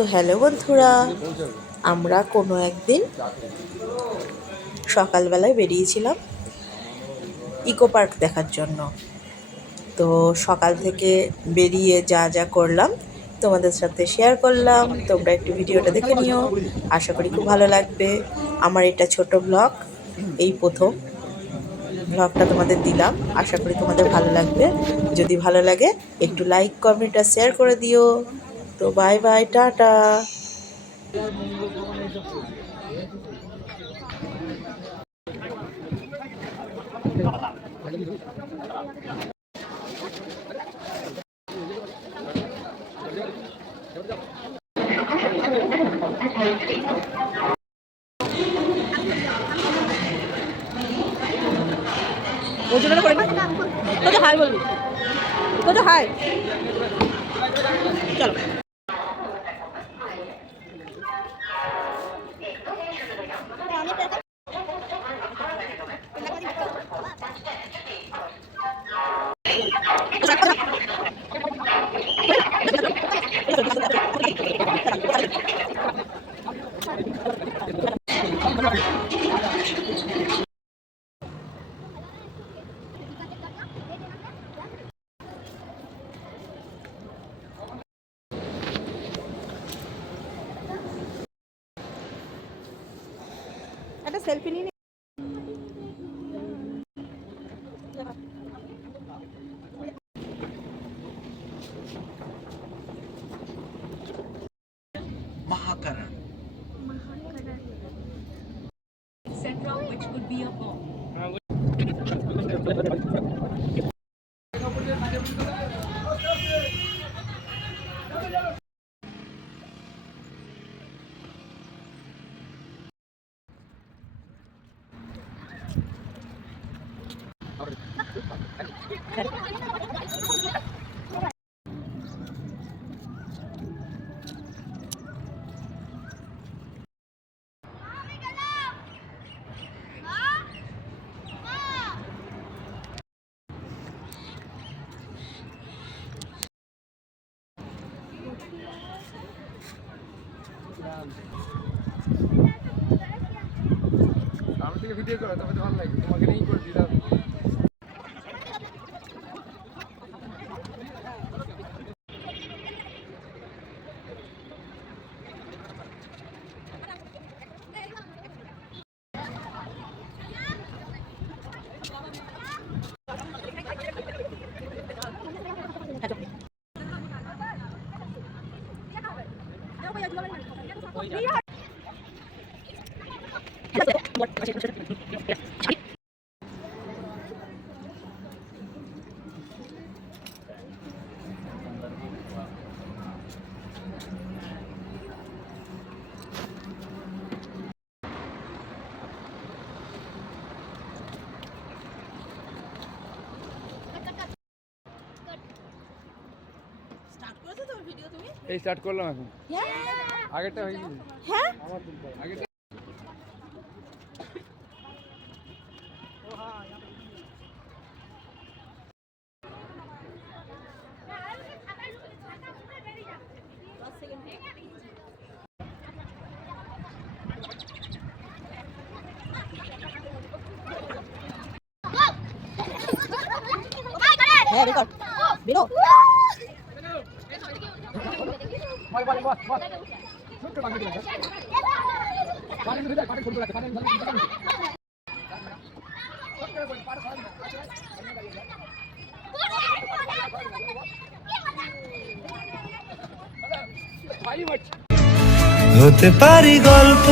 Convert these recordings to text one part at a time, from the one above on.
তো হ্যালো বন্ধুরা, আমরা কোনো একদিন সকালবেলায় বেরিয়েছিলাম ইকো পার্ক দেখার জন্য। তো সকাল থেকে বেরিয়ে যা যা করলাম তোমাদের সাথে শেয়ার করলাম। তোমরা একটু ভিডিওটা দেখে নিও, আশা করি খুব ভালো লাগবে। আমার এটা ছোট ব্লগ, এই প্রথম ব্লগটা তোমাদের দিলাম, আশা করি তোমাদের ভালো লাগবে। যদি ভালো লাগে একটু লাইক কমেন্ট আর শেয়ার করে দিও। তো বাই বাই, টাটা। ওজনটা করে কত হাই বলবি, কত হাই, চলো। একটা সেলফি নিয়ে Mahakaran. Etc., which could be a bomb. আমি থেকে ভিডিও করো, তবে তো ভালো লাগে, তোমাকে নেই করে দিলাম। এই স্টার্ট করলাম এখন, আগেরটা হয়ে গেছে। হ্যাঁ আগেরটা হ্যাঁ রেকর্ড বেরো। হতে পারি গল্প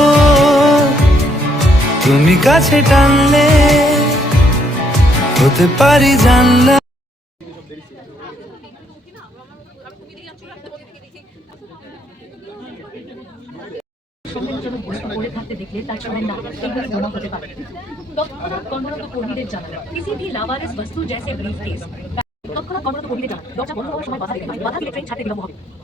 তুমি কাছে টানলে, হতে পারি জানলা। দেখলে তার সময় না এইভাবে বোমা হতে পারে। তৎক্ষণাৎ কর্মরত কর্মীদের জানানো किसी भी लावारिस वस्तु जैसे ब्रीफकेस, তৎক্ষণাৎ কর্মরত কর্মীদের জানানো দরজা বন্ধ হওয়ার সময় বাধা দিলে ট্রেন ছাড়তে বিলম্ব হবে।